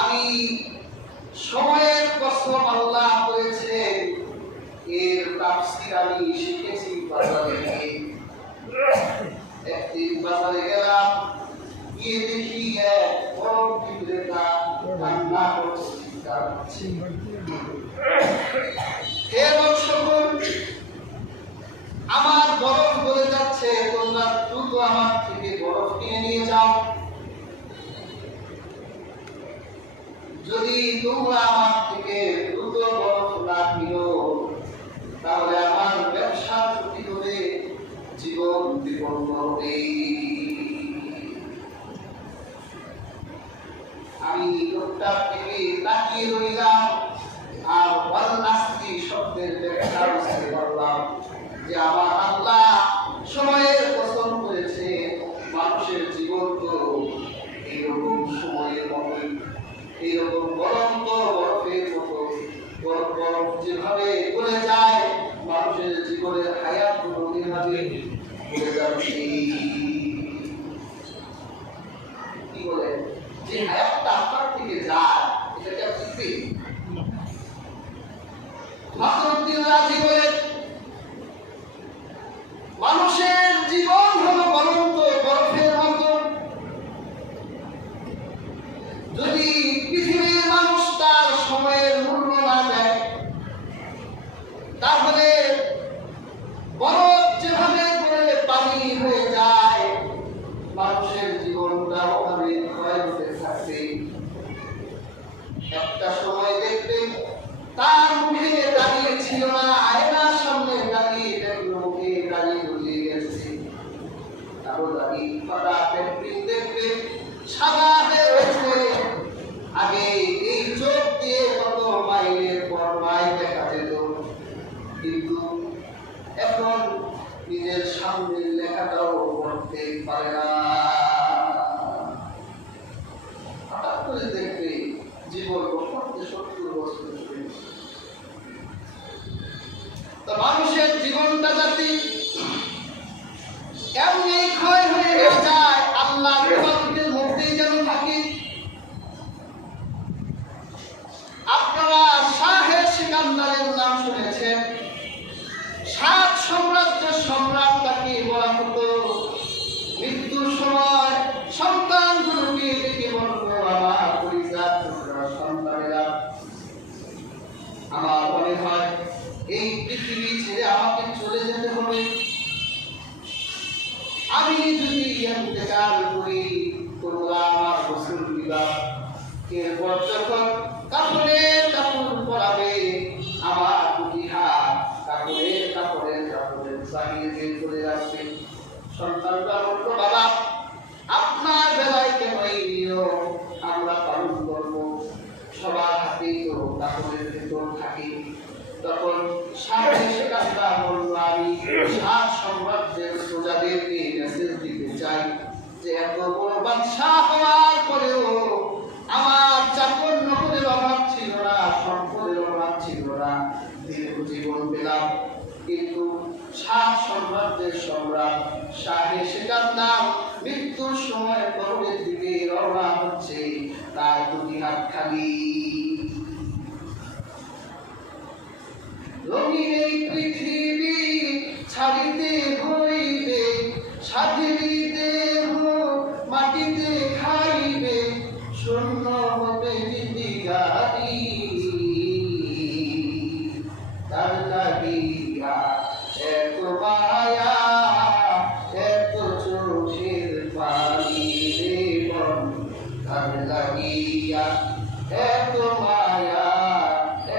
আমি সময়ের কসম আল্লাহ করেছে, এর তাফসীর আমি শিখেছি বাজারে গিয়ে। একদিন বাজারে গেলাম, গিয়ে দেখি এক বড় বিক্রেতা কান্না করছে, চিৎকার করছে, হে দর্শক, আমার বরফ গলে যাচ্ছে, তোমরা দ্রুত আমার থেকে বরফ কিনে নিয়ে যাও। যদি তোমরা আমার থেকে দ্রুত বরফ না কিনো, তাহলে আমার ব্যবসা ক্ষতি হবে, জীবন বিপন্ন হবে। আমি লোকটার থেকে তাকিয়ে রইলাম আর ওয়াল্লাহি শব্দের ব্যাখ্যা বুঝতে পারলাম যে আমার আল্লাহ সময়ের কসম করেছে, মানুষের জীবন তো এইরকম সময়ের মতোই, এইরকম বরন্ত বরফের মতো, বরফ যেভাবে গলে যায়, মানুষের জীবনের হায়াত গুলো এভাবে গলে যাচ্ছে। কি বলে যে হায়াতটা আপনার থেকে যায়, এটাকে আপনি কি মাসউদ্দিন রাজি বলেন, মানুষের জীবন হলো বরন্ত বরফের মতো। যদি পৃথিবীর মানুষ তার সময়ের মূল্য না দেয়, তাহলে বরফ যেভাবে করে পানি হয়ে যায়, মানুষের জীবনটা ওভাবে ক্ষয় হতে থাকবে। একটা সময় দেখবেন তার মুখে দাঁড়িয়ে ছিল না, আয়নার সামনে দাঁড়িয়ে দেখলো মুখে দাঁড়িয়ে গলিয়ে গেছে। কারো দাঁড়িয়ে ফাটা পেন্টিং দেখবে সাদা হয়ে রয়েছে। আগে এই চোখ দিয়ে কত মাইলের পর মাইল দেখা যেত, কিন্তু এখন নিজের সামনের লেখাটাও পড়তে পারে না। হঠাৎ করে দেখবে জীবন 70 বছর চলে। তো মানুষের জীবনটা যাতে এমনি ক্ষয় হয়ে যায়, আল্লাহ ইবাদতের মধ্যেই যেন থাকে। আপনারা শাহে সিকান্দারের নাম শুনেছেন। 7 সাম্রাজ্যের সম্রাট তাকে বলা হতো। মৃত্যুর সময় সন্তানগুলোকে ডেকে বলতো, আমার পরিজাত সন্তানেরা, আমার মনে হয় এই পৃথিবী ছেড়ে আমাকে চলে যেতে হবে। আমি যদি ইন্তেকাল করি, তোমরা আমার গোসল দিবা, এরপর যখন কাপড়ের কাপড় পরাবে, আমার দুটি হাত কাপড়ের বাহিরে বের করে রাখবে। সন্তানরা বলল, বাবা আপনার বেলায় কেন এই নিয়ম আমরা পালন করবো? সবার হাতেই তো কাপড়ের ভেতর থাকে। তখন শাহে সিকান্দার বলল, আমি 7 সাম্রাজ্যের প্রজাদেরকে মেসেজ দিতে চাই যে এত বড় বাদশাহ হওয়ার পরেও আমার চাকর নকরের অভাব ছিল না, সম্পদের অভাব ছিল না, দীর্ঘ জীবন পেলাম, কিন্তু 7 সাম্রাজ্যের সম্রাট শাহে সিকান্দার মৃত্যুর সময় কবরের দিকে রওনা হচ্ছে, তার দুটি হাত খালি। রঙিন এই পৃথিবী ছাড়িতে হইবে, সাজিলি দেহ মাটিতে খাইবে, শূন্য হবে জিন্দিগানি, তার লাগিয়া এত মায়া এত চোখের পানি রে মন, তার লাগিয়া এত মায়া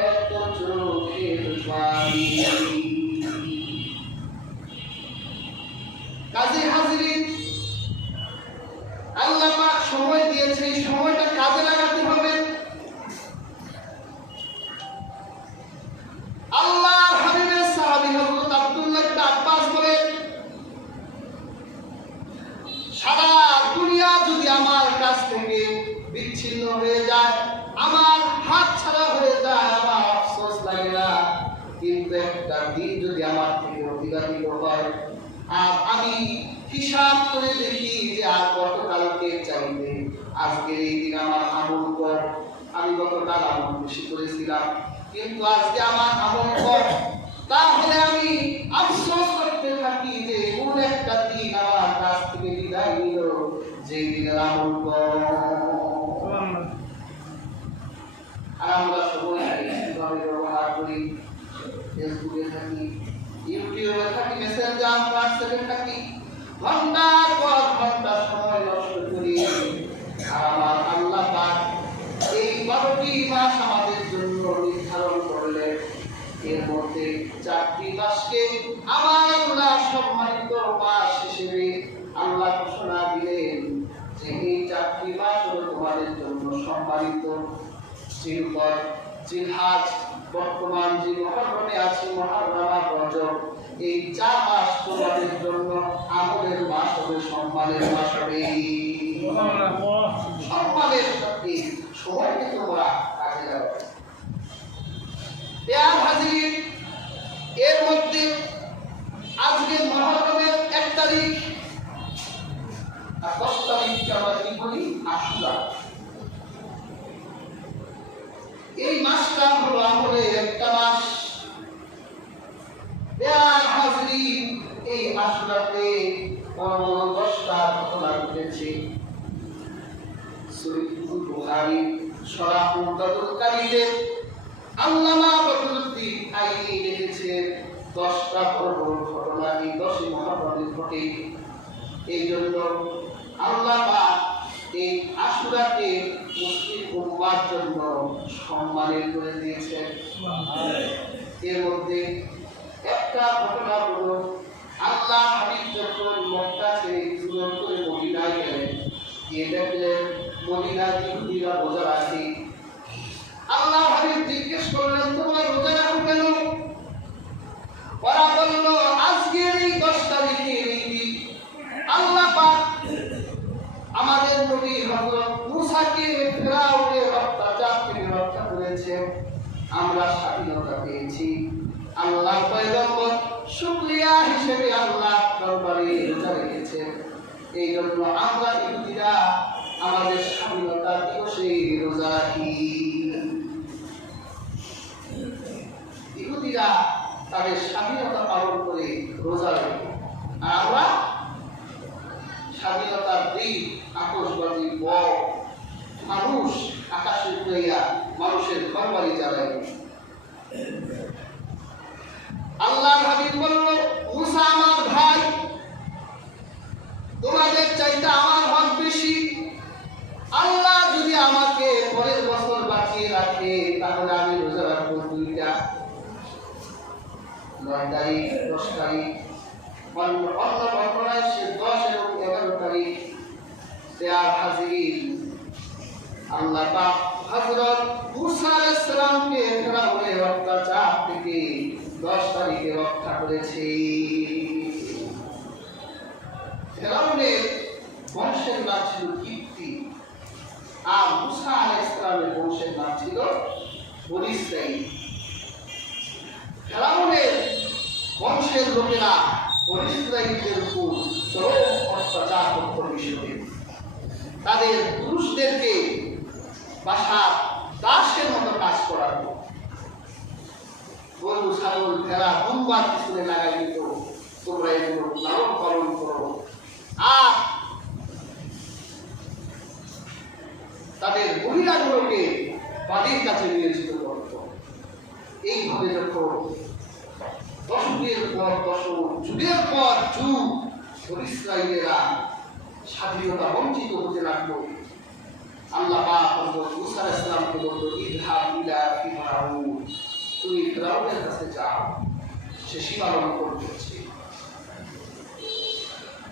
এত চোখের পানি। কাজে হাজিরিন, আল্লাহ পাক সময় দিয়েছে, এই সময়টা কাজে লাগাতে হবে। আল্লাহর হাবিবের সাহাবী হযরত আব্দুল্লাহ ইবনে আব্বাস বলেন, সারা দুনিয়া যদি আমার কাছ থেকে বিচ্ছিন্ন হয়ে যায়, আমার হাত ছাড়া হয়ে যায়, আমার আফসোস লাগে না, কিন্তু একটা দিন যদি আমার থেকে অতিবাহিত হয় আর আমি হিসাব করে দেখি যে আর গতকালকে চাইতে আজকের এই দিন আমার আমল কর। আমি গতকাল আমল বেশি করেছিলাম, কিন্তু আজকে আমার আমল কর। তাহলে আমি আফসোস করতে থাকি যে কোন একটা দিন আমার কাছ থেকে বিদায় নিল, যে দিনের আমল কর। আর আমরা সবাই কিভাবে ব্যবহার করি? ফেসবুকে থাকি, ইউটিউবে থাকি, মেসেঞ্জার, হোয়াটসঅ্যাপে থাকি, ঘন্টার পর ঘন্টা সময় নষ্ট করি। আর আমার আল্লাহ পাক এই 12টি মাস আমাদের জন্য নির্ধারণ করলেন। এর মধ্যে 4টি মাসকে আমার আল্লাহ সম্মানিত মাস হিসেবে আল্লাহ ঘোষণা দিলেন যে এই 4টি মাস হলো তোমাদের জন্য সম্মানিত। জিলকদ, জিলহজ, বর্তমান যে মহরমে আছে মুহররম আর রজব, এই 4 মাস তোমাদের জন্য আমলের মাস হবে, সম্মানের মাস হবে। সম্মানের সাথে সময়কে তোমরা কাজে লাগাও। প্রিয় হাজির, এর মধ্যে আজকে মুহররমের 1 তারিখ আর 10 তারিখকে আমরা কি বলি? আশুরা। এই মাসটা হলো আমলের একটা মাস। এই আশুরাতে 10টা ঘটনা ঘটেছে। সহিহ বুখারী শরহ মুদাদুল কারীতে আল্লামা বদরুদ্দীন আইনি লিখেছেন 10টা বড় ঘটনা এই 10 মুহররমে ঘটে। এই জন্য আল্লাহ পাক এই আশুরাকে মুসলিম উম্মার জন্য সম্মানিত করে দিয়েছেন। এর মধ্যে একটা ঘটনা হলো আল্লাহ হাবিব যখন মক্কা ছেড়ে হিজরত করে মদিনায় গেলেন, গিয়ে দেখলেন মদিনার ইহুদিরা রোজা রাখে। আল্লাহ হাবিব জিজ্ঞেস করলেন, তোমরা রোজা রাখো কেন? ওরা বলল, আজকের এই 10 তারিখের এই দিন আল্লাহ পাক আমাদের নবী হযরত মুসাকে ফিরআউনের অত্যাচার থেকে রক্ষা করেছেন, আমরা স্বাধীনতা পেয়েছি। আল্লাহ পয়গম্বর শুকরিয়া হিসেবে আল্লাহ দরবারে রোজা রেখেছেন। এই জন্য আমরা ইহুদিরা আমাদের স্বাধীনতা দিবসে রোজা রাখি। ইহুদিরা তাদের স্বাধীনতা পালন করে রোজা রাখে, আর আমরা স্বাধীনতার দিন আকাশবাজি বড় মানুষ আকাশে উড়াইয়া মানুষের ঘর বাড়ি জ্বালায়। আল্লাহ হাবিব বলল, মুসা আমার ভাই, তোমাদের চাইতে আমার হক বেশি। আল্লাহ যদি আমাকে পরের বছর বাঁচিয়ে রাখে তাহলে আমি রোজা রাখবো 2টা, 9 তারিখ, 10 তারিখ। অন্য বর্ণনায় 10 এবং 11 তারিখ। প্রিয় হাজির, আল্লাহ পাক হযরত মুসা আলাইহিস সালামকে ফিরআউনের অত্যাচার থেকে 10 তারিখে রক্ষা করেছে। ফিরআউনের বংশের নাম ছিল কিপ্তি, আর মুসা আলাইহিস সালামের বংশের নাম ছিল বনী ইসরাঈল। ফিরআউনের বংশের লোকেরা বনী ইসরাঈলদের উপর চরম অত্যাচার করত। বিষয়ে তাদের পুরুষদেরকে বাসার দাসের মতো কাজ করাতো, গরু, ছাগল, ভেড়া, দুম্বার পিছনে লাগাই দিত, তোমরা এগুলো লালন পালন করো। আর তাদের মহিলাগুলোকে বাড়ির কাছে নিয়োজিত করত। এইভাবে যখন 10 যুগের পর 10 যুগের পর যুগ বনী ইসরাঈলেরা স্বাধীনতা বঞ্চিত হতে লাগলো, আল্লাহ পাক হযরত মুসা আলাইহিস সালামকে বলল, ইযহাব ইলা ফিরআউন, তুমি ফিরআউনের কাছে যাও, সে সীমা লঙ্ঘন করছে।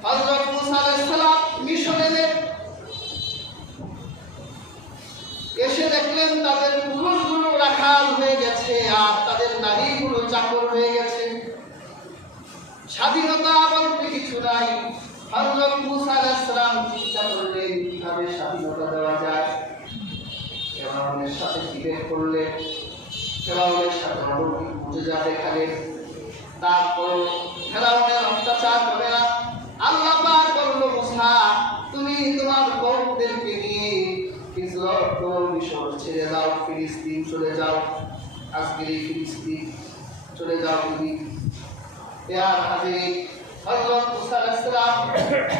হযরত মুসা আলাইহিস সালাম মিশরে এসে দেখলেন তাদের পুরুষগুলো রাখাল হয়ে গেছে আর তাদের নারীগুলো চাকর হয়ে গেছে। স্বাধীনতা বলতে কিছু নাই। হযরত মুসা আলাইহিস সালাম চিন্তা করলেন কিভাবে স্বাধীনতা দেওয়া যায়। ফিরআউনের সাথে ডিবেট করলেন, ফিরআউনের সাথে অলৌকিক মুজিজা দেখালেন। তারপর ফিরআউনের অত্যাচার করে না, আল্লাহ পাক বলল, মুসা তুমি তোমার কওমদের মিশর ছেড়ে দাও, ফিলিস্তিন চলে যাও, আজকের এই ফিলিস্তিন চলে যাও তুমি। আর হাজির হযরত মুসা আলাইহিস সালাম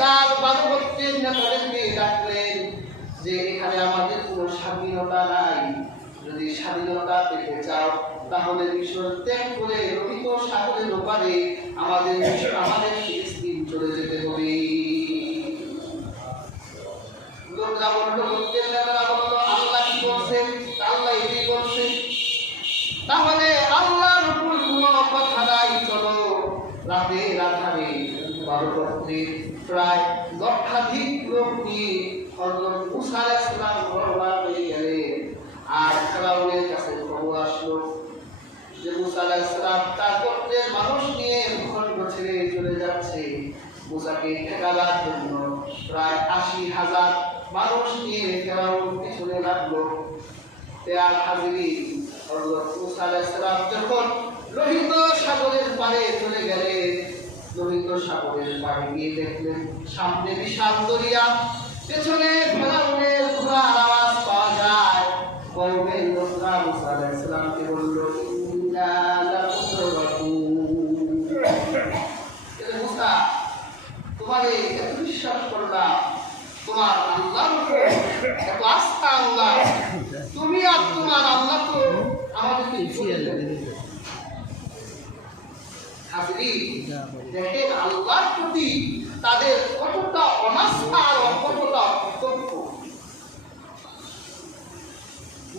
তার বাদবর্তীর নেতাদেরকে ডাকলেন যে এখানে আমাদের কোনো স্বাধীনতা নাই, যদি স্বাধীনতা পেতে চাও তাহলে মিশর ত্যাগ করে লোহিত সাগরের ওপারে আমাদের ফিলিস্তিন চলে যেতে হবে। লোকরা বললো, লোকদের নেতারা বললো, আল্লাহ কি বলছেন? আল্লাহ এটাই বলছে, তাহলে আল্লাহর উপর কোনো কথা নাই। চলো রাতের আধারে বারবর্তীর প্রায় লক্ষাধিক লোক নিয়ে হযরত মুসা আলাইহিস সালাম রওনা হয়ে গেলেন। আর ফেরাউনের কাছে খবর আসলো যে মুসা আলাইহিস সালাম তার গোত্রের মানুষ নিয়ে ভূখণ্ড ছেড়ে চলে যাচ্ছে। মুসাকে ঠেকাবার জন্য প্রায় 80,000 মানুষ নিয়ে ফেরাউন পিছনে লাগলো। আর হাজির হযরত মুসা আলাইহিস সালাম যখন লোহিত সাগরের পাড়ে চলে গেলেন, লোহিত সাগরের পাড়ে গিয়ে দেখলেন সামনে বিশাল দরিয়া, পেছনে ফেরাউনের ঘোড়ার আওয়াজ পাওয়া যায়। কওমের লোকরা মুসা আলাইহিস সালামকে বলল, ইন্না লামুদরাকুন, মুসা তোমারে এত বিশ্বাস করলাম, তোমার আল্লাহর উপর এত আস্থা, আল্লাহ তুমি আর তোমার আল্লাহ তো আমাদেরকে ছেড়ে দেবে। দেখেন আল্লাহর প্রতি তাদের কতটা অনাস্থা আর কতটা অকৃতজ্ঞ।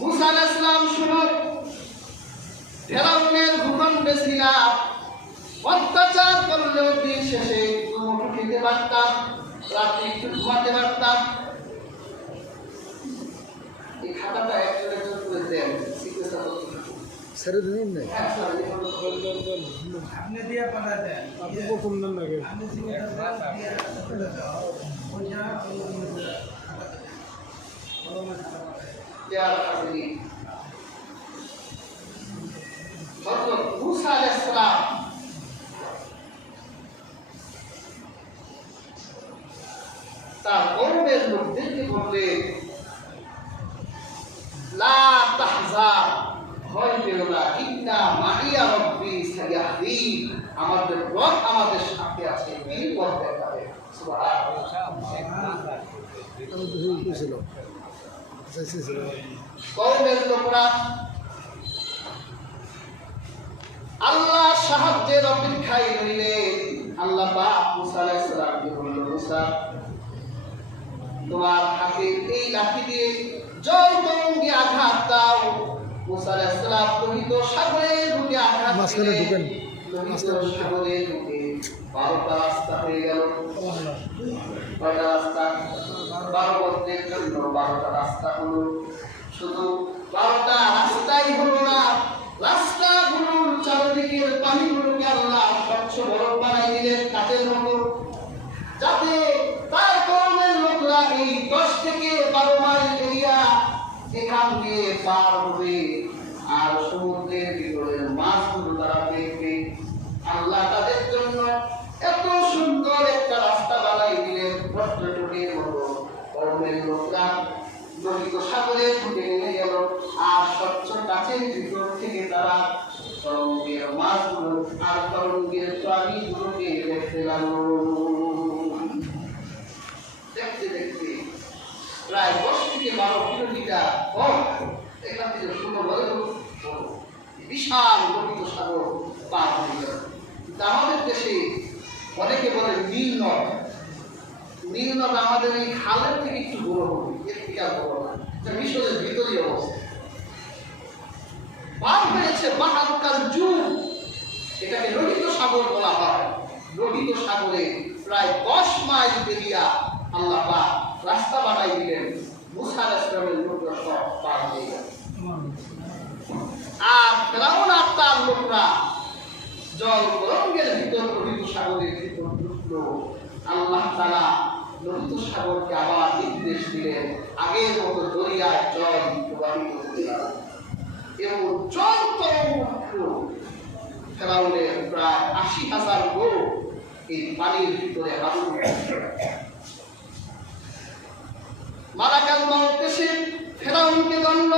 মুসা আলাইহিস সালাম শুনুন, ফেরাউনের ভূখণ্ডে ছিলাম, অত্যাচার করলেও দিন শেষে দুমুঠো খেতে পারতাম, রাত্রি একটু ঘুমাতে পারতাম। এই খাতাটা একজনের করে দেন, সিকিউরিটি ছেড়ে দিন না, আপনি দিয়ে পাঠা দেন, আপনি কখন দেন নাকি আপনি মুসা আলাইহিস সালাম তার কওমের লোকদেরকে বললেন, লা তাহজান, ভয় পেও না, ইন্না মাইয়া রাব্বি সায়াহদিন, আমাদের রব আমাদের সাথে আছে, তিনি পথ দেখাবে। সুবহানাল্লাহ। কওমের লোকরা আল্লাহর সাহায্যের অপেক্ষায় রইলেন। আল্লাহ পাক মুসা আলাইহিস সালামকে বলল, মুসা তোমার হাতে এই লাঠি দিয়ে জল তরঙ্গে আঘাত দাও। মুসা আলাইহিস সালাম লোহিত সাগরে ঢুকে আঘাত দিলেন। লোহিত সাগরে ঢুকে 12টা রাস্তা হয়ে গেল। কয়টা রাস্তা? 12 বছরের জন্য 12টা রাস্তা হলো। শুধু 12টা রাস্তাই হলো না, রাস্তাগুলোর চারিদিকের পানিগুলোকে আল্লাহ স্বচ্ছ বরফ বানাই দিলেন কাচের মতো, যাতে তার কওমের লোকরা এই 10 থেকে 12 মাইল এরিয়া এখান দিয়ে পার হবে। আর সমুদ্রের ভিতরের মাছগুলো তারা দেখবে। আল্লাহ তাদের জন্য এত সুন্দর একটা রাস্তা বানাই দিলেন, পর্যটকের মতো। কওমের লোকরা লোহিত সাগরে ঢুকে নেমে গেল, আর স্বচ্ছ কাচের ভিতর থেকে তারা তরঙ্গের মাছগুলো আর তরঙ্গের প্রাণীগুলোকে দেখতে লাগলো। দেখতে দেখতে প্রায় 10 থেকে 12 কিলোমিটার পথ এখান থেকে শুরু হয়ে গেল বিশাল লোহিত সাগর পার হয়ে গেল। কিন্তু আমাদের দেশে অনেকে বলে নীল নদ। নীল নদ আমাদের এই খালের থেকে একটু বড় হবে, এর থেকে আর বড় না। এটা মিশরের ভিতরই অবস্থা। পার হয়েছে বাহারকাল যুগ, এটাকে লোহিত সাগর বলা হয়। লোহিত সাগরে প্রায় 10 মাইল এরিয়া আল্লাহ পাক রাস্তা বানাই দিলেন। মুসা আলাইহিস সালামের লোকরা সব পার হয়ে গেল। আর ফেরাউন আর তার লোকরা জল তরঙ্গের ভিতর লোহিত সাগরের ভিতর ঢুকলো। আল্লাহ তাআলা লোহিত সাগরকে আবার নির্দেশ দিলেন, আগের মতো দরিয়ায় জল প্রবাহিত হতে লাগলো এবং জল তরঙ্গ উঠলো। ফেরাউনের প্রায় 80,000 লোক এই পানির ভিতরে হাবুডুবু। মালাকাল মাউত এসে মানল?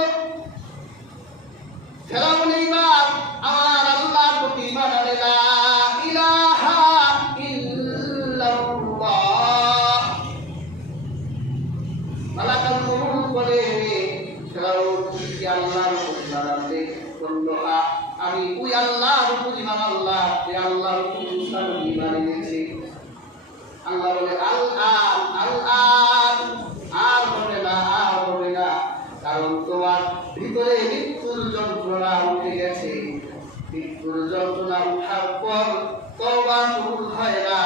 ফেরাউন এইবার আমার আল্লাহর প্রতি ঈমান আনে, লা ইলাহা ইল্লাল্লাহ। মালাকুল মউত বলে, ফেরাউন কি আল্লাহর প্রতি ঈমান আনবে? বলল, আমি ওই আল্লাহর প্রতি ঈমান আনলাম যে আল্লাহর প্রতি মুসা নবী ঈমান এনেছে। আল্লাহ বলে, আল আন আর হবে না, আর হবে না, কারণ তোমার ভিতরে মৃত্যুর যন্ত্রণা উঠে গেছে। মৃত্যুর যন্ত্রণা উঠার পর তওবা কবুল হয় না।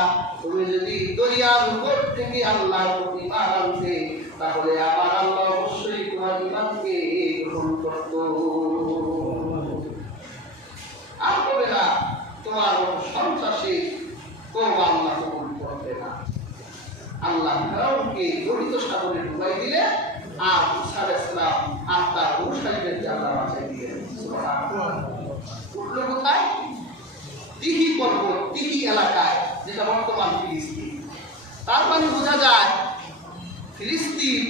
তুমি যদি দরিয়ার উপর থেকে আল্লাহর প্রতি ঈমান আনতে, তাহলে আমার আল্লাহ অবশ্যই তোমার ঈমানকে গ্রহণ করত। আর হবে না, তোমার সন্ত্রাসী তওবা আল্লাহ কবুল করবে না। আল্লাহ ফেরাউনকে জড়িত সাগরে ডুবাই দিলে, আর মুসা আলাইহিস সালাম আর তার অনুসারীদেরকে আল্লাহ বাঁচাই দিলেন। সুবহানাল্লাহ। উঠলো কোথায়? তিহি পর্বত, তিহি এলাকায়, যেটা বর্তমান ফিলিস্তিন। তার মানে বোঝা যায় ফিলিস্তিন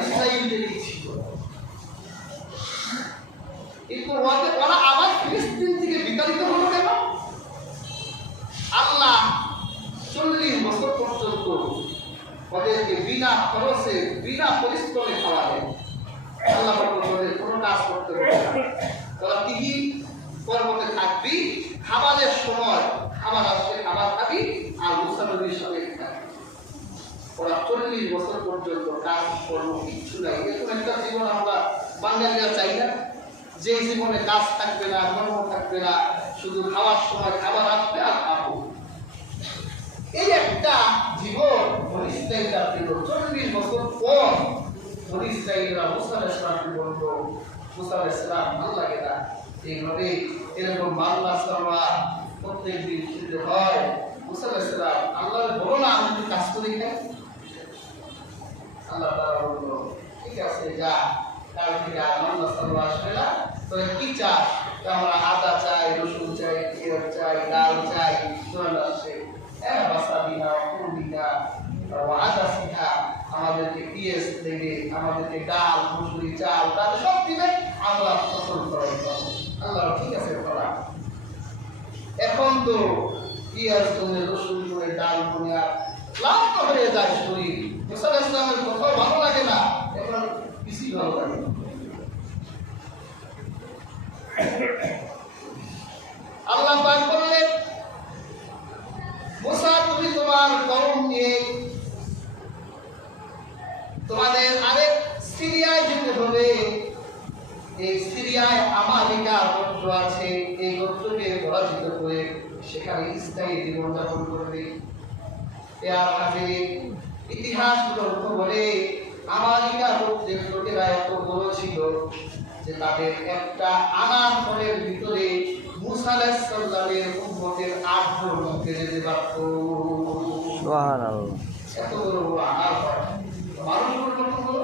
ইসরায়েলদেরই ছিল। কিন্তু ওরা আবার ফিলিস্তিন থেকে বিতাড়িত হলো কেন? আল্লাহ 40 বছর পর্যন্ত ওদেরকে বিনা খরচে, বিনা পরিশ্রমে খাওয়ালেন। আল্লাহ ওদের কোনো কাজ করতে হবে না। ওরা তিহি পর্বতে থাকবি, খাবারের সময় খাবার আসবে, খাবার খাবি, আর মুসা নবীর সাথে থাকবি। ওরা 40 বছর পর্যন্ত কাজ কর্ম কিচ্ছু নাই। এরকম একটা জীবন আমরা বাঙালিরা চাই না, যে জীবনে কাজ থাকবে না, কর্ম থাকবে না, শুধু খাওয়ার সময় খাবার আসবে আর খাবো। এই একটা জীবন বনী ইসরাঈলরা পেল। 40 বছর পর বনী ইসরাঈলরা মুসা আলাইহিস সালামকে বলল, মুসা আলাইহিস সালাম আল্লাহকে না, এইভাবে এরকম মাল্লা সারা প্রত্যেকদিন খেতে হয়। মুসা আলাইহিস সালাম আল্লাহকে বলো না, আমি একটু কাজ করি কেন? আল্লাহ তাআলা বলল, ঠিক আছে, যা, কাল থেকে আর মাল্লা সারা আসবে না। তোরা কি চাস? আমরা আদা চাই, রসুন চাই, পেঁয়াজ চাই, ডাল চাই, চল আসে। আমাদেরকে পিএস দেবে, আমাদেরকে ডাল, মুসুরি, চাল, ডাল সব দিবে, আমরা ফসল ফলাতে পারবো। আল্লাহ ঠিক আছে ফলা। এখন তো পিঁয়াজ করে, রসুন করে, ডাল করে আর ক্লান্ত হয়ে যায় শরীর। মুসা আলাইহিস সালামের কোথাও ভালো লাগে না, এখন কিছুই ভালো লাগে না। আল্লাহ পাক বললেন, মুসা তুমি তোমার কওম নিয়ে তোমাদের আরেক সিরিয়ায় যেতে হবে। এই সিরিয়ায় আমালিকা গোত্র আছে, এই গোত্রকে পরাজিত করে সেখানে স্থায়ী জীবনযাপন করবে। ইতিহাস গ্রন্থ বলে আমালিকা গোত্রের লোকেরা এত বড় ছিল যে তাদের একটা আনার ফলের ভিতরে মুসা আলাইহিস সালামের উম্মতের 8 জন লোককে যেতে পারত। সুবহানাল্লাহ। এত বড় বড় আনার ফল মানুষের কত বড়।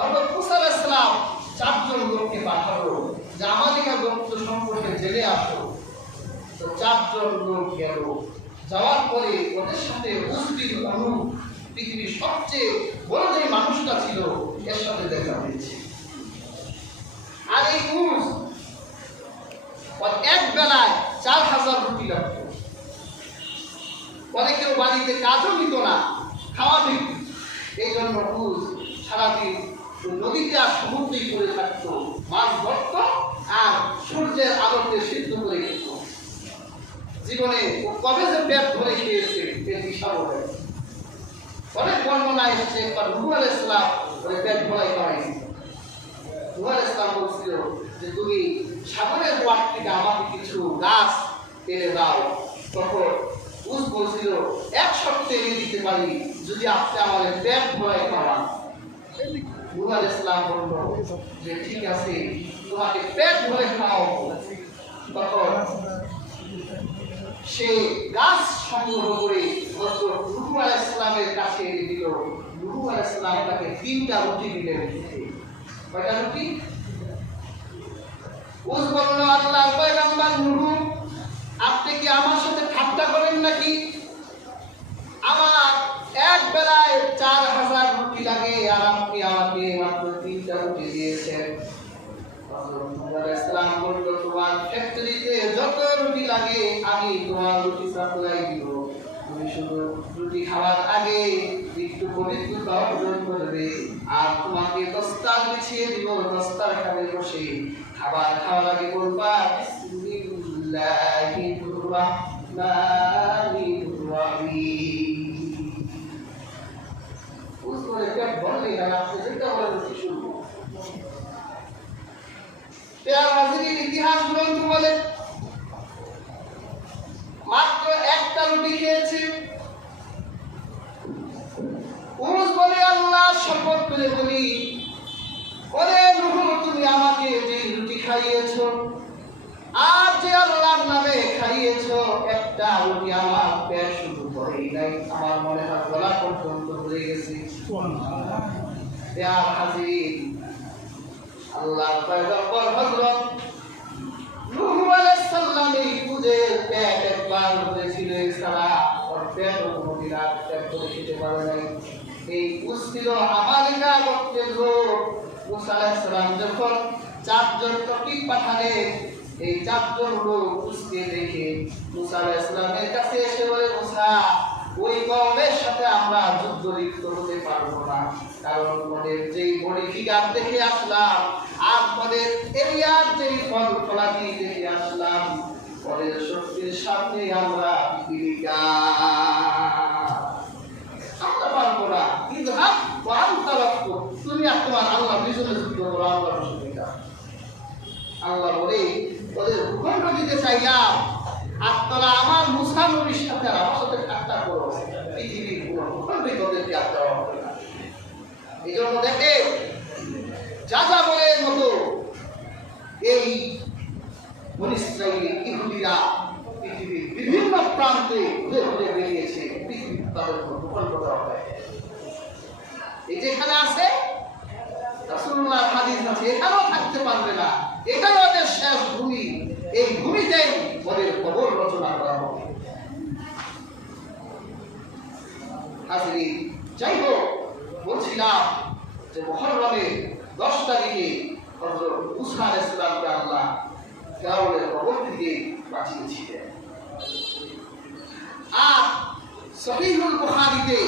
আর মুসা আলাইহিস সালাম 4 জন লোককে পাঠালো যে আমালিকা গোত্র সম্পর্কে জেনে আসো। তো 4 জন লোক গেল। যাওয়ার পরে ওদের সাথে উসবির অনু, পৃথিবীর সবচেয়ে বড় যে মানুষটা ছিল, এর সাথে দেখা হয়েছে। আর এই উস এক বেলায় 4000 রুটি লাগত। অনেকেও বাড়িতে কাজও নিত না, খাওয়া দিত। এই জন্য উস সারাদিন নদীতে আর সমুদ্রেই করে থাকতো, মাছ ধরত আর সূর্যের আলোতে সিদ্ধ করে খেত। জীবনে কবে যে পেট ধরে খেয়েছে এর হিসাব হয়। অনেক বর্ণনা এসেছে, একবার নূহ আলাইহিস সালাম পেট ভরাই খাওয়াইছে। নূহ আলাইহিস সালাম বলছিল যে তুমি সাগরের পাড় থেকে আমাকে কিছু গাছ এনে দাও। তখন উস বলছিল 1 সপ্তাহে এনে দিতে পারি যদি আপনি আমাদের পেট ভরাই খাওয়ান। নূহ আলাইহিস সালাম বলল যে ঠিক আছে, তোমাকে পেট ভরে খাওয়াবো। তখন সে গাছ সংগ্রহ করে নূহ আলাইহিস সালামের কাছে এনে দিল। নূহ আলাইহিস সালাম তাকে 3টা রুটি দিলেন। কয়টা রুটি? উস বলল, আল্লাহর পয়গম্বর নূহ, আপনি কি আমার সাথে ঠাট্টা করেন নাকি? আমার এক বেলায় 4000 রুটি লাগে আর আপনি আমাকে মাত্র 3টা রুটি দিয়েছেন। হযরত মুসা আলাইহিস সালাম বলল, তোমার ফ্যাক্টরিতে যত রুটি লাগে আমি তোমার রুটি সাপ্লাই দিব, তুমি শুধু রুটি খাওয়ার আগে একটু পবিত্রতা অর্জন করবে আর তোমাকে দস্তার বিছিয়ে দিব, দস্তার খাবে বসে খাবার খাওয়ার আগে বলবা বিসমিল্লাহির রাহমানির রাহিম। উসমানে পেট ভরলে না আপনি যেটা বলেন রুটি শুরু। হাজির ইতিহাস গ্রন্থ বলে মাত্র একটা রুটি খেয়েছে। উরুস বলে আল্লাহ শপথ করে বলি, ওরে নূহ তুমি আমাকে যে রুটি খাইয়েছো আর যে আল্লাহর নামে খাইয়েছো, একটা রুটি আমার পেট শুধু ভরেই নাই, আমার মনে হয় গলা পর্যন্ত ভরে গেছে। হাজির আল্লাহর পয়গম্বর হযরত নূহ আলাইহিস সালাম এই পূজের পেট একবার ভরেছিল, সারা ওর পেট কোনদিন আর পেট ভরে খেতে পারে নাই। এই উস্তিল আমালিকা গোত্রের লোক মুসা আলাইহিস সালাম যখন 4 জন টপিক পাঠালেন, এই 4 জন লোক উস্কে দেখে মুসা আলাইহিস সালামের কাছে এসে বলে, মুসা ওই কওমের সাথে আমরা যুদ্ধ লিপ্ত হতে পারবো না, কারণ ওদের যেই বড়ি ফিগার দেখে আসলাম আর ওদের এরিয়ার যেই ফল ফলাদি দেখে আসলাম, ওদের শক্তির সামনে আমরা বিলিকা আমরা পারবো না। কিন্তু তুমি আর তোমার আল্লাহ দুজনে যুদ্ধ করো, আল্লাহ অসুবিধা। আল্লাহ বলে ওদের ভূখণ্ড দিতে চাইলাম আর তোরা আমার মুসা নবীর সাথে আমার সাথে ঠাট্টা করো, পৃথিবীর কোনো ভূখণ্ডে তোদেরকে আর দেওয়া হবে না। এই জন্য দেখে যাযাবরের মতো এই বনী ইসরাঈল ইহুদিরা পৃথিবীর বিভিন্ন প্রান্তে ঘুরে ঘুরে বেরিয়েছে, পৃথিবীর তাদের ভূখণ্ড দেওয়া হয়। এই যেখানে আছে রাসূলুল্লাহ হাদিস আছে, এখানেও থাকতে পারবে না, এটাই ওদের শেষ ভূমি, এই ভূমিতেই ওদের কবর রচনা করা হবে। হাজির যাই হোক, বলছিলাম যে মুহররমের 10 তারিখে হযরত মুসা আলাইহিস সালামকে আল্লাহ ফিরআউনের কবর থেকে বাঁচিয়েছিলেন। আর সহিহুল বুখারীতে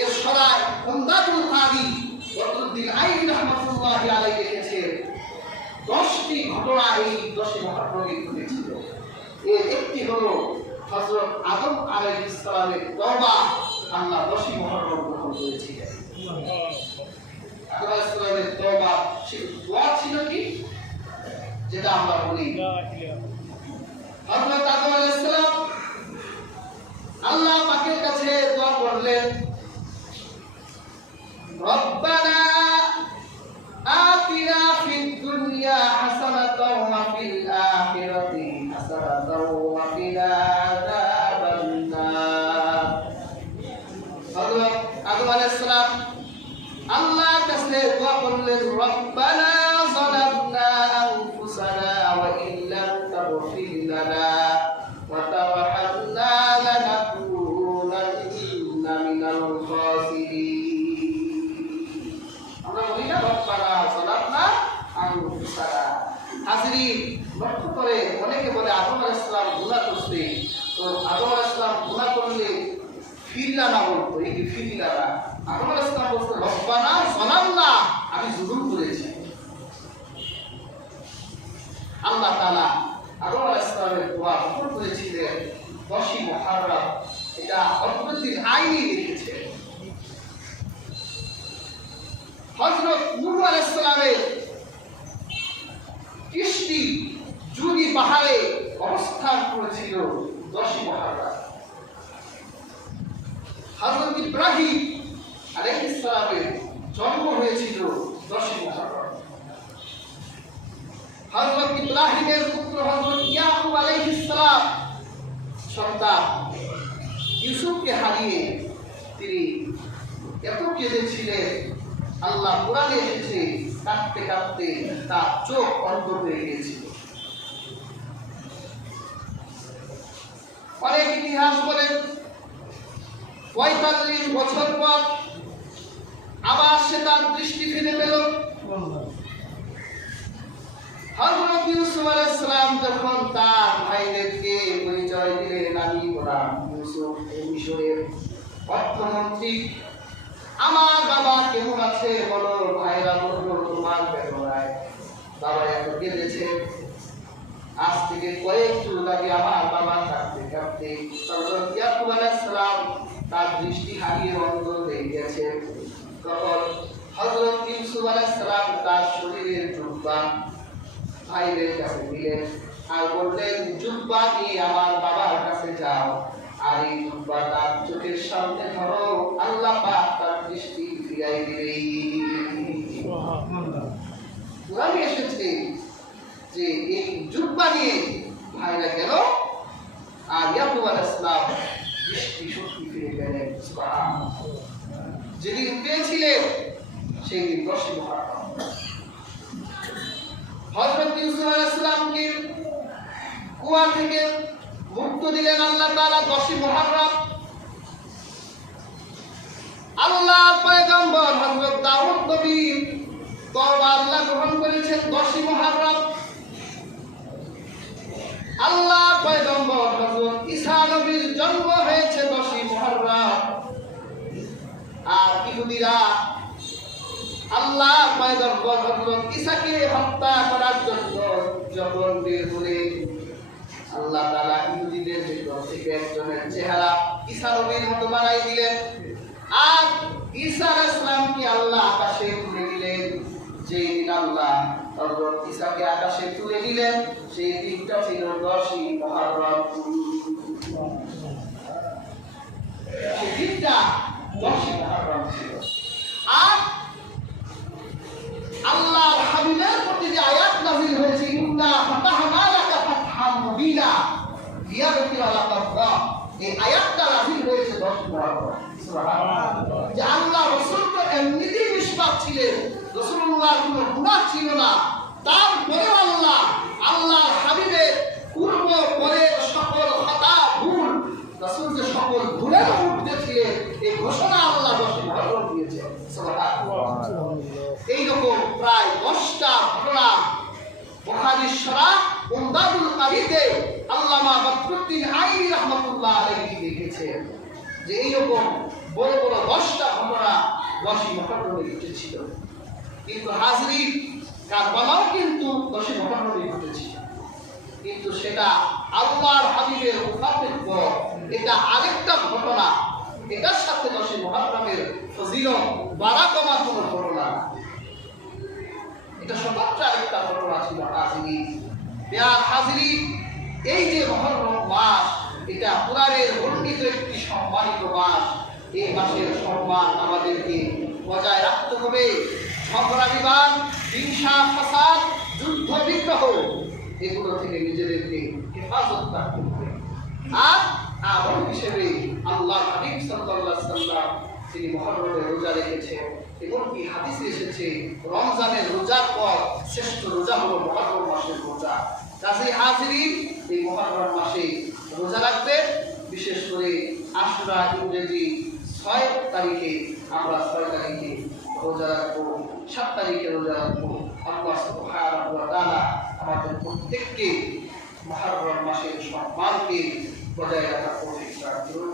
এর সরাই উমদাতুল কারি বদরুদ্দিন আইনি রাহমাতুল্লাহি আলাইহি লিখেছেন 10টি ঘটনা এই 10 মুহররমে ঘটেছিল। এর একটি হলো হযরত আদম আলাইহিস সালামের তওবা আল্লাহ 10 মুহররম গ্রহণ করেছিলেন। আদম আলাইহিস সালামের তওবা সে দোয়া ছিল কি, যেটা আমরা বলি হযরত আদম আলাইহিস সালাম আল্লাহ পাকের কাছে দোয়া করলেন, রব্বানা আতিনা ফিদ দুনিয়া হাসানাতাও ওয়া ফিল আখিরাতি হাসানাতাও ওয়া কিনা আযাবান নার। হযরত আদম আলাইহিস সালাম আল্লাহর কাছে দোয়া করলেন, রব্বানা যালামনা আনফুসানা ওয়া ইল্লাম তাগফির লানা ওয়া তারহামনা লানাকুনান্না মিনাল খাসিরিন। আমরা বলি না রব্বানা যালামনা আনফুসানা। হাজিরিন লক্ষ্য করে অনেকে বলে আদম আলাইহিস সালাম গুনাহ করতে, তো আদম আলাইহিস সালাম গুনাহ করলে ফিরলা না বলতো, এই যে ফিরলা না, আদম আলাইহিস সালাম বলতো রব্বানা যালামনা, আমি জুলুম করেছি। আল্লাহ তাআলা আদম আলাইহিস সালামের দোয়া কবুল করেছিলেন 10 মুহররম। এটা বদরুদ্দিন আইনি লিখেছে। হযরত নূহ আলাইহিস সালামের কিশতি জুনি পাহাড়ে অবস্থান করেছিল 10 মুহররম। হযরত ইব্রাহিম আলাইহিস সালামের জন্ম হয়েছিল 10 মুহররম। হযরত ইব্রাহিমের পুত্র হযরত ইয়াকুব আলাইহিস সালাম সন্তান ইউসুফকে হারিয়ে তিনি এত কেঁদেছিলেন, আল্লাহ কোরআনে এসেছে কাঁদতে কাঁদতে তার চোখ অন্ধ হয়ে গিয়েছিল। অনেক ইতিহাস বলেন 45 বছর পর আবার সে তার দৃষ্টি ফিরে পেল। হযরত ইউসুফ আলাইহিস সালাম যখন তার ভাইদেরকে পরিচয় দিলেন, আমি গোলাম ইউসুফ, এই মিশরের অর্থমন্ত্রী, আমার বাবা কেমন আছে বলো। ভাইরা বলল, তোমার বেলায় বাবা এত কেঁদেছে, আজ থেকে কয়েক যুগ আগে আমার বাবা কাঁদতে কাঁদতে হযরত ইয়াকুব আলাইহিস সালাম তার দৃষ্টি হারিয়ে অন্ধ হয়ে গেছে। তখন হযরত ইউসুফ আলাইহিস সালাম তার শরীরের জুব্বা ভাইদের কাছে দিলেন আর বললেন, জুব্বা নিয়ে আমার বাবার কাছে যাও, আর এই জুব্বা তার চোখের সামনে ধরো, আল্লাহ পাক তার দৃষ্টি ফিরাই দিবে। কোরআনে এসেছে যে এই জুব্বা নিয়ে ভাইরা গেল আর ইয়াকুব আলাইহিস সালাম দৃষ্টি শক্তি ফিরে পেলেন। সুবহানাল্লাহ। যেদিন পেয়েছিলেন সেই দিন 10 মুহররম। হযরত ইউসুফ আলাইহিস সালামকে কুয়া থেকে মুক্ত দিলেন আল্লাহ তাআলা 10 মুহররম। আল্লাহর পয়গম্বর হযরত দাউদ নবী তওবা আল্লাহ গ্রহণ করেছেন 10 মুহররম। আল্লাহর পয়গম্বর হযরত ঈসা নবীর জন্ম হয়েছে 10 মুহররম। আর ইহুদিরা আল্লাহর পয়গম্বর হযরত ঈসাকে হত্যা করার জন্য যখন বের হলে আল্লাহ তাআলা ইহুদিদের ভিতর থেকে একজনের চেহারা ঈসা নবীর মতো বানাই দিলেন আর ঈসা আলাইহিস সালামকে আল্লাহ আকাশে তুলে দিলেন। যেই দিন আল্লাহ হযরত ঈসাকে আকাশে তুলে দিলেন সেই দিনটা ছিল 10 মুহররম। সেই দিনটা 10 মুহররম ছিল। আর আল্লাহর হাবিবের প্রতি যে আয়াত নাযিল হয়েছে, ইন্না ফাতাহনা লাকা ফাতহাম মুবিনা লিয়াগফিরা লাকা আল্লাহ, এই আয়াতটা নাযিল হয়েছে 10 মুহররম। সুবহানাল্লাহ। যে আল্লাহ রাসূল তো এমনিতেই নিষ্পাপ ছিলেন, রাসূলুল্লাহর কোনো গুনাহ ছিল না, তারপরে আল্লাহর হাবিবের পূর্ব পরের সকল খাতা ভুল, রাসূল যে সকল ভুলের ঊর্ধ্বে ছিলেন, এই ঘোষণা আল্লাহ 10 মুহররম দিয়েছেন। সুবহানাল্লাহ। এইরকম প্রায় 10টা ঘটনা বুখারী শরীফ উমদাতুল কারীতে আল্লামা বদরুদ্দীন আইনি রাহমাতুল্লাহ আলাইহি লিখেছেন যে এইরকম বড় বড় 10টা ঘটনা 10 মুহররমে ঘটেছিল। কিন্তু হাজরিন, কারবালাও কিন্তু 10 মুহররমে ঘটেছিল, কিন্তু সেটা আল্লাহর হাবিবের ওফাতের পর। এটা আরেকটা ঘটনা, এটার সাথে 10 মুহররমের ফজিলত বাড়া কমা কোনো ঘটনা, এটা সর্বোচ্চ আরেকটা ঘটনা ছিল। হাজিরিন, এই যে মুহররম মাস, এটা কোরআনের বর্ণিত একটি সম্মানিত মাস। এই মাসের সম্মান আমাদেরকে বজায় রাখতে হবে। ঝগড়া বিবাদ, হিংসা ফাসাদ, যুদ্ধ বিগ্রহ, এগুলো থেকে নিজেদেরকে হেফাজত রাখতে হবে। আর আমল হিসেবে আল্লাহ হাবিব সাল্লাল্লাহু আলাইহি ওয়াসাল্লাম তিনি মুহররমে রোজা রেখেছেন। এমনকি হাদিসে এসেছে রমজানের রোজার পর শ্রেষ্ঠ রোজা হলো মুহররম মাসের রোজা। কাজেই হাজিরিন, এই মুহররম মাসে রোজা রাখবে। বিশেষ করে আশুরা ইংরেজি 6 তারিখে, আমরা 6 তারিখে রোজা রাখবো, 7 তারিখে রোজা রাখবো। আল্লাহ সুবহানাহু ওয়া তাআলা আমাদের প্রত্যেককে মুহররম মাসের সম্মানকে বজায় রাখার তৌফিক দান করুন।